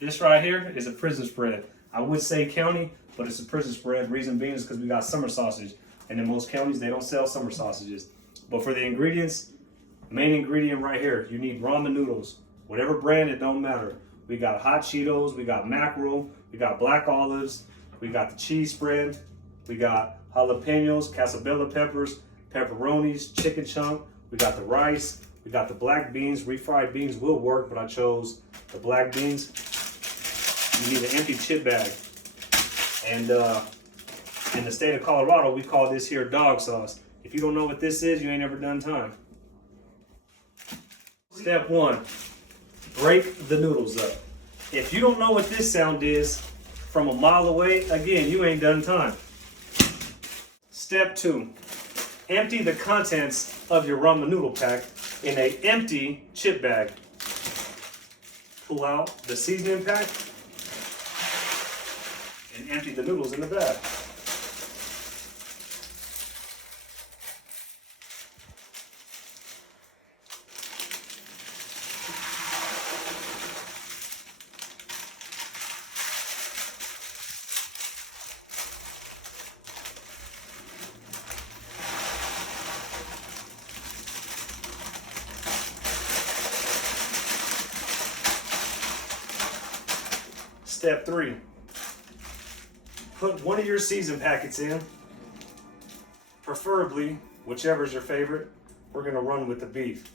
This right here is a prison spread. I would say county, but it's a prison spread. Reason being is because we got summer sausage. And in most counties, they don't sell summer sausages. But for the ingredients, main ingredient right here, you need ramen noodles. Whatever brand, it don't matter. We got hot Cheetos, we got mackerel, we got black olives, we got the cheese spread, we got jalapenos, casabella peppers, pepperonis, chicken chunk, we got the rice, we got the black beans. Refried beans will work, but I chose the black beans. You need an empty chip bag. And in the state of Colorado, we call this here dog sauce. If you don't know what this is, you ain't never done time. Step one, break the noodles up. If you don't know what this sound is from a mile away, again, you ain't done time. Step two, empty the contents of your ramen noodle pack in an empty chip bag. Pull out the seasoning pack and empty the noodles in the bag. Step three, put one of your season packets in, preferably whichever is your favorite. We're gonna run with the beef.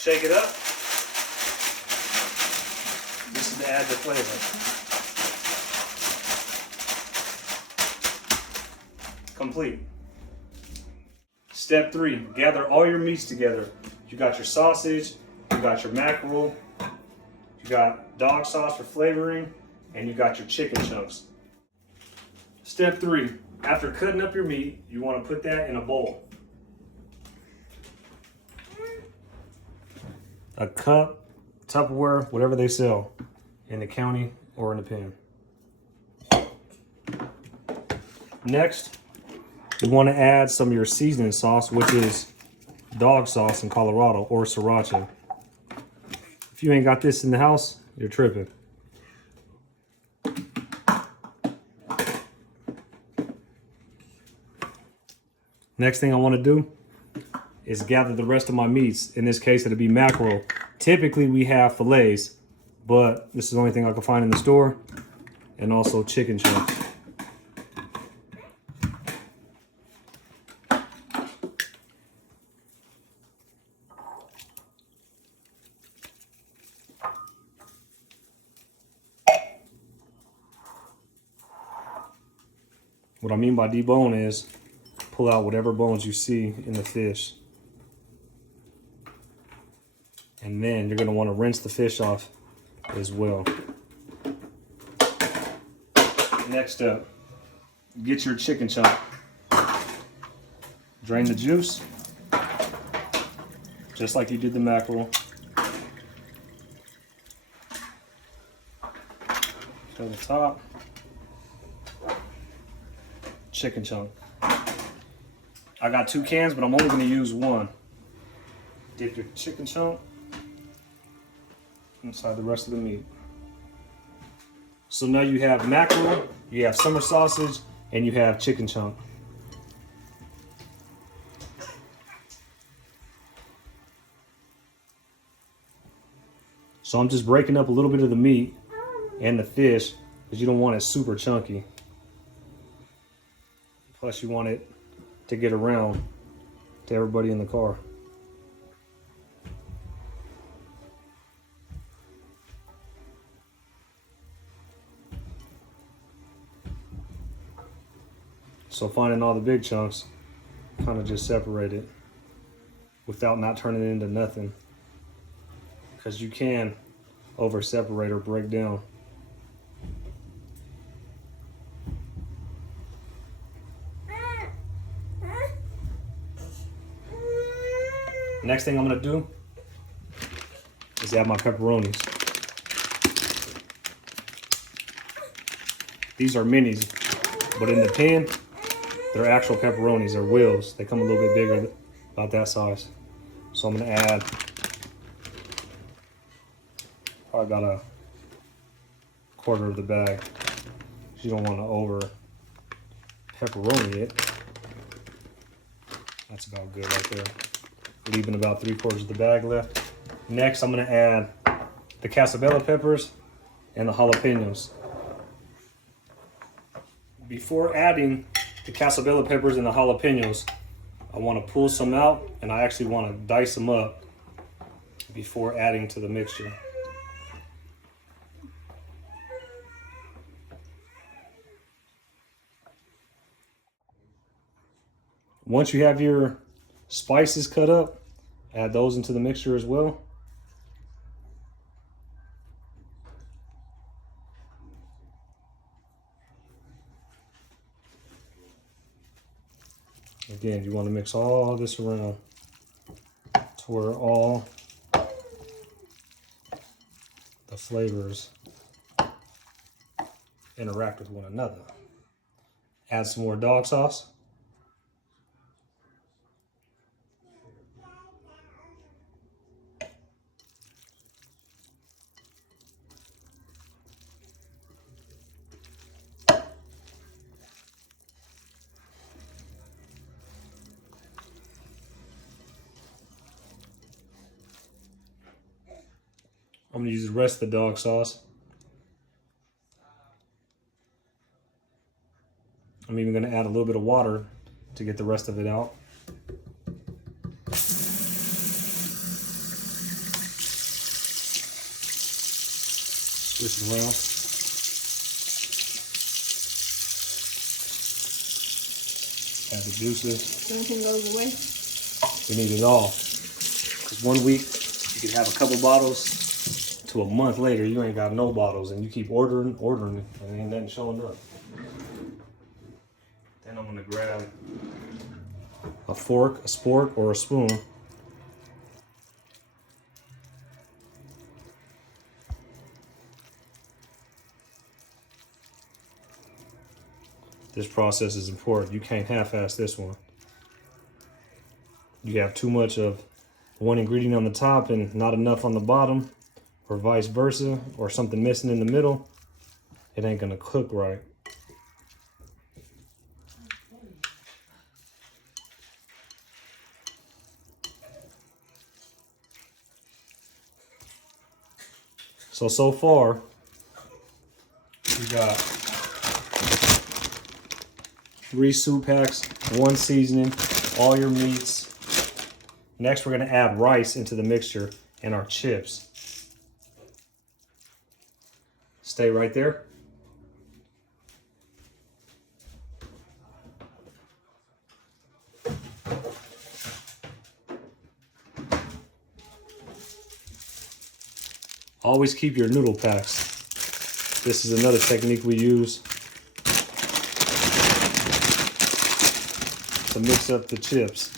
Shake it up. This is to add the flavor. Complete. Step three, gather all your meats together. You got your sausage, you got your mackerel, you got dog sauce for flavoring, and you got your chicken chunks. Step three, after cutting up your meat, you want to put that in a bowl. A cup, Tupperware, whatever they sell in the county or in the pen. Next, you want to add some of your seasoning sauce, which is dog sauce in Colorado, or sriracha. If you ain't got this in the house, you're tripping. Next thing I want to do is gather the rest of my meats. In this case, it'll be mackerel. Typically, we have fillets, but this is the only thing I can find in the store, and also chicken chunks. What I mean by debone is pull out whatever bones you see in the fish. And then you're going to want to rinse the fish off as well. Next up, get your chicken chunk. Drain the juice, just like you did the mackerel. To the top. Chicken chunk. I got 2 cans, but I'm only going to use one. Dip your chicken chunk inside the rest of the meat. So now you have mackerel, you have summer sausage, and you have chicken chunk. So I'm just breaking up a little bit of the meat and the fish because you don't want it super chunky. Plus you want it to get around to everybody in the car. So finding all the big chunks, kind of just separate it without not turning it into nothing. Because you can over separate or break down. Next thing I'm gonna do is add my pepperonis. These are minis, but in the pan, They're actual pepperonis, they're wheels. They come a little bit bigger, about that size. So I'm gonna add probably about a quarter of the bag. You don't want to over pepperoni it. That's about good right there. Leaving about 3/4 of the bag left. Next, I'm gonna add the casabella peppers and the jalapenos. Before adding the casabella peppers and the jalapenos, I want to pull some out, and I actually want to dice them up before adding to the mixture. Once you have your spices cut up, add those into the mixture as well. Again, you want to mix all this around to where all the flavors interact with one another. Add some more dog sauce. I'm gonna use the rest of the dog sauce. I'm even gonna add a little bit of water to get the rest of it out. Switch it around. Add the juices. Everything goes away. We need it all. Because 1 week you can have a couple bottles, to a month later you ain't got no bottles, and you keep ordering, and ain't nothing showing up. Then I'm gonna grab a fork, a spork, or a spoon. This process is important. You can't half-ass this one. You have too much of one ingredient on the top and not enough on the bottom, or vice versa, or something missing in the middle, it ain't gonna cook right. So far, we got 3 soup packs, 1 seasoning, all your meats. Next, we're gonna add rice into the mixture and our chips. Stay right there. Always keep your noodle packs. This is another technique we use to mix up the chips.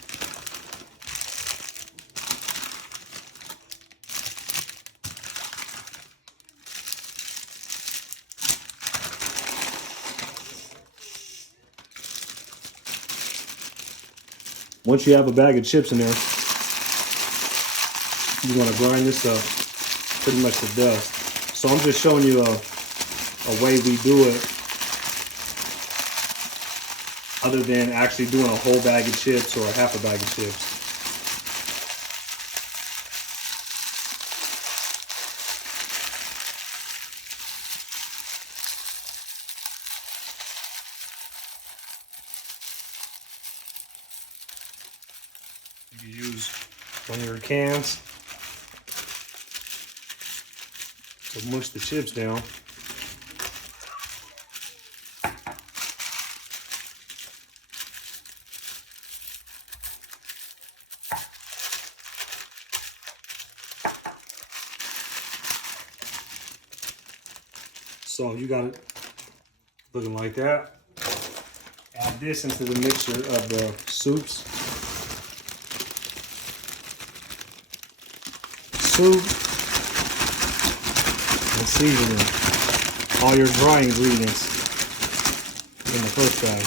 Once you have a bag of chips in there, you want to grind this up pretty much to dust. So I'm just showing you a way we do it, other than actually doing a whole bag of chips or a half a bag of chips. You use one of your cans to mush the chips down. So you got it looking like that. Add this into the mixture of the soups. Soup and seasoning. All your dry ingredients in the first bag.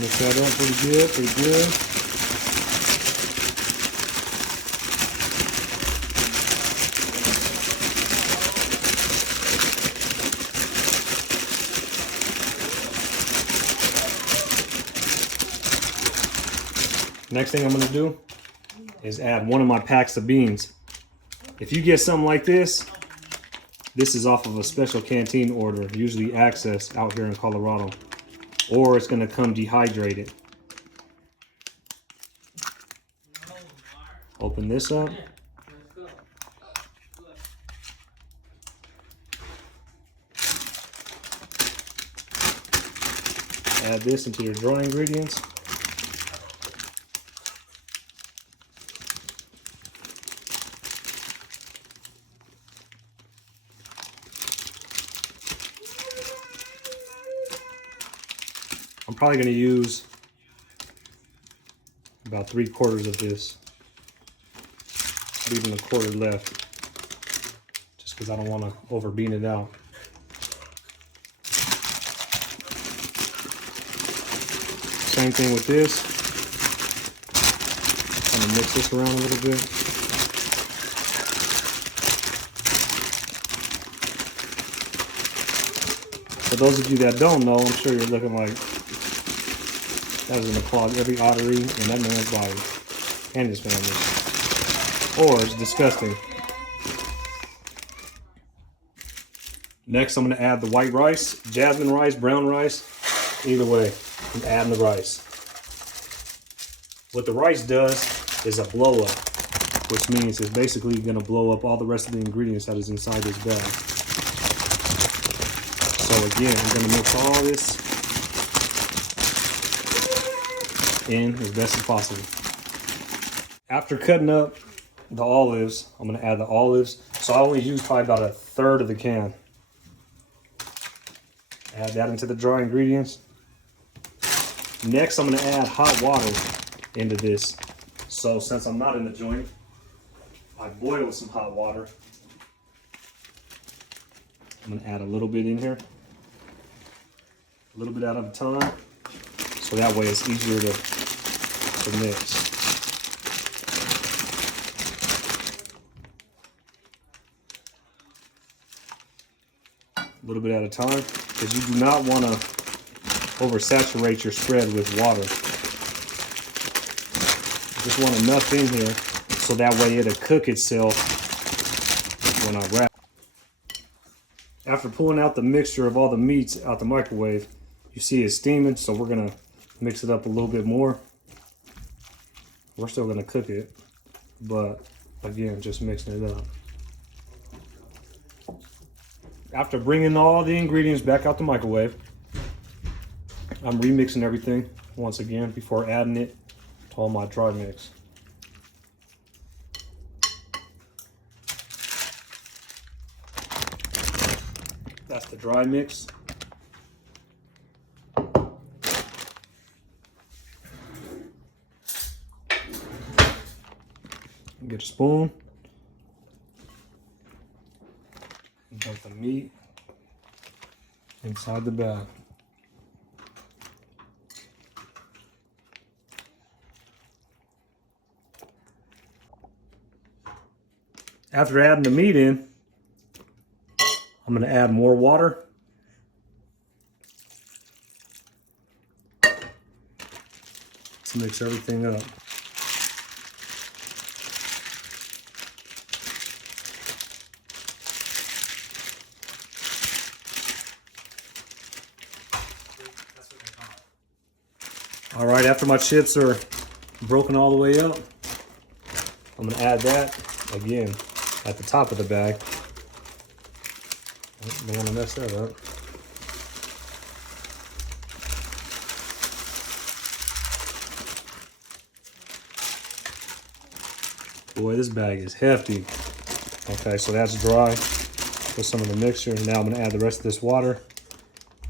Mix that up pretty good, pretty good. Next thing I'm gonna do is add one of my packs of beans. If you get something like this is off of a special canteen order, usually Access out here in Colorado, or it's gonna come dehydrated. Open this up. Add this into your dry ingredients. I'm probably going to use about 3/4 of this, leaving a quarter left, just because I don't want to over bean it out. Same thing with this. I'm going to mix this around a little bit. For those of you that don't know, I'm sure you're looking like, that is going to clog every artery in that man's body and his family. Or it's disgusting. Next, I'm going to add the white rice, jasmine rice, brown rice. Either way, I'm adding the rice. What the rice does is a blow up, which means it's basically going to blow up all the rest of the ingredients that is inside this bag. So again, I'm going to mix all this in as best as possible. After cutting up the olives, I'm going to add the olives. So I only use probably about 1/3 of the can. Add that into the dry ingredients. Next, I'm going to add hot water into this. So since I'm not in the joint, I boil some hot water. I'm going to add a little bit in here. A little bit out of a time. So that way it's easier to mix. A little bit at a time, because you do not want to oversaturate your spread with water. You just want enough in here so that way it'll cook itself when I wrap. After pulling out the mixture of all the meats out the microwave, you see it's steaming, so we're gonna mix it up a little bit more. We're still gonna cook it, but again, just mixing it up. After bringing all the ingredients back out the microwave, I'm remixing everything once again before adding it to all my dry mix. That's the dry mix. Get a spoon. Dump the meat inside the bag. After adding the meat in, I'm going to add more water. To mix everything up. All right, after my chips are broken all the way up, I'm going to add that again at the top of the bag. Don't want to mess that up. Boy, this bag is hefty. Okay, so that's dry with some of the mixture. Now I'm going to add the rest of this water.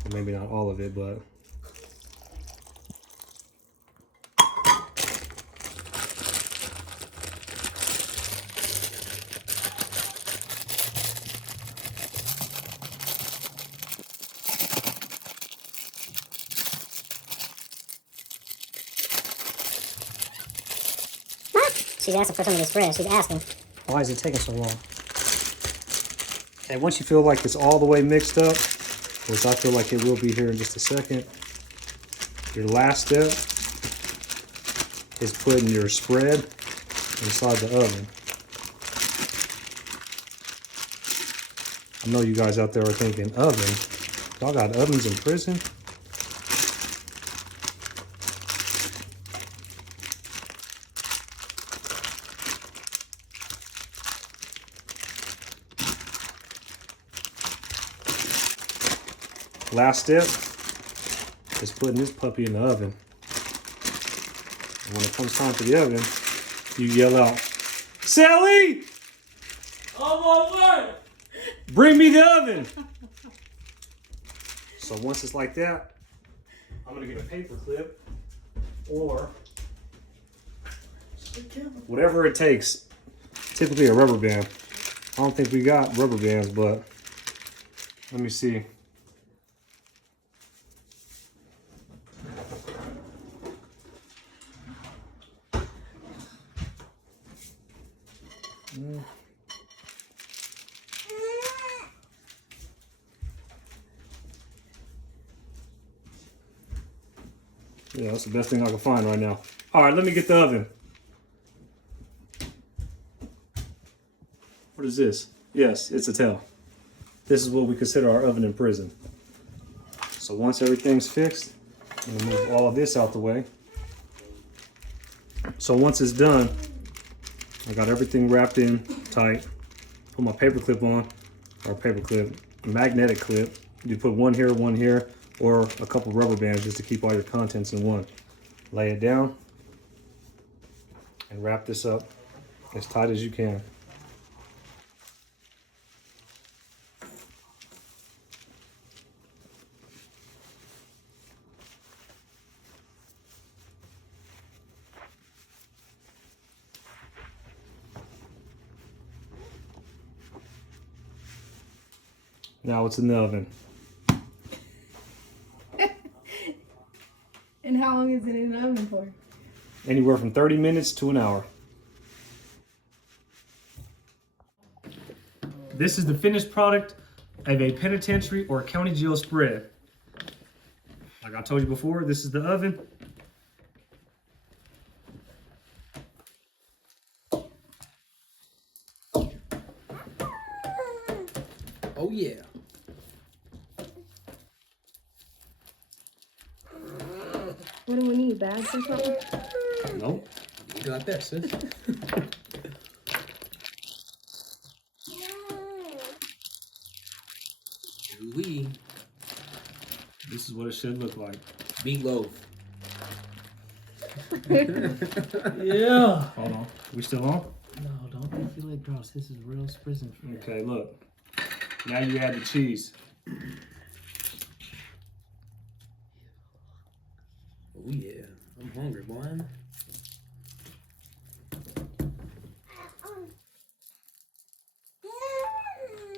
Or maybe not all of it, but She's asking for some of this bread. She's asking. Why is it taking so long? Okay, once you feel like it's all the way mixed up, which I feel like it will be here in just a second, your last step is putting your spread inside the oven. I know you guys out there are thinking, oven? Y'all got ovens in prison? Last step is putting this puppy in the oven. And when it comes time for the oven, you yell out, Sally! On my way! Bring me the oven! So once it's like that, I'm gonna get a paper clip or whatever it takes. Typically a rubber band. I don't think we got rubber bands, but let me see. Yeah, that's the best thing I can find right now. All right, let me get the oven. What is this? Yes, it's a tail. This is what we consider our oven in prison. So once everything's fixed, I'm gonna move all of this out the way. So once it's done, I got everything wrapped in tight. Put my paper clip on, or paper clip, magnetic clip. You put one here, or a couple rubber bands just to keep all your contents in one. Lay it down and wrap this up as tight as you can. Now it's in the oven. And how long is it in the oven for? Anywhere from 30 minutes to an hour. This is the finished product of a penitentiary or county jail spread. Like I told you before, this is the oven. Oh yeah. What do we need? Bags or something? Nope. You got that, sis. Ooh-wee. This is what it should look like. Meatloaf. Yeah. Hold on. We still on? No, don't make you like gross. This is real prison food. Okay, look. Now you add the cheese. Oh yeah. I'm hungry, boy.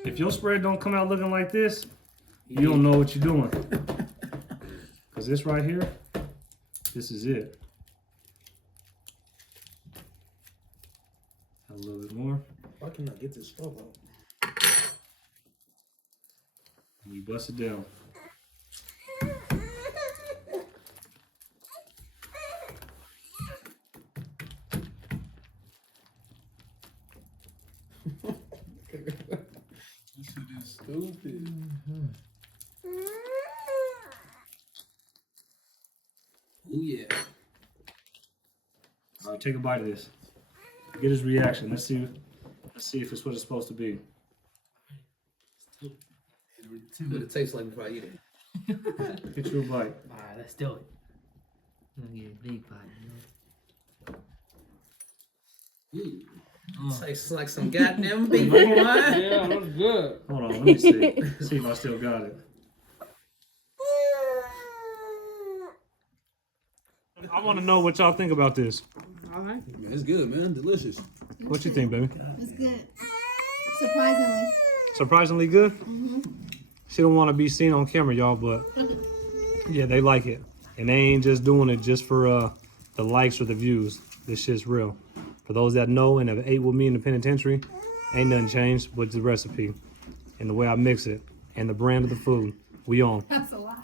If your spread don't come out looking like this, you don't know what you're doing. Because this right here, this is it. A little bit more. Why can't I get this stuff out? And we bust it down. This shit is stupid. Oh yeah. All right, take a bite of this. Get his reaction. Let's see if it's what it's supposed to be. See what it tastes like before I eat it. Get your bite. Alright, let's do it. I'm gonna get a big bite, you know? Tastes like some goddamn beef, boy. Yeah, that's good. Hold on, let me see. See if I still got it. I want to know what y'all think about this. All right. Man, it's good, man. Delicious. What you think, baby? It's good. Surprisingly. Surprisingly good? She don't want to be seen on camera, y'all, but yeah, they like it. And they ain't just doing it just for the likes or the views. This shit's real. For those that know and have ate with me in the penitentiary, ain't nothing changed but the recipe and the way I mix it and the brand of the food. We on. That's a lie.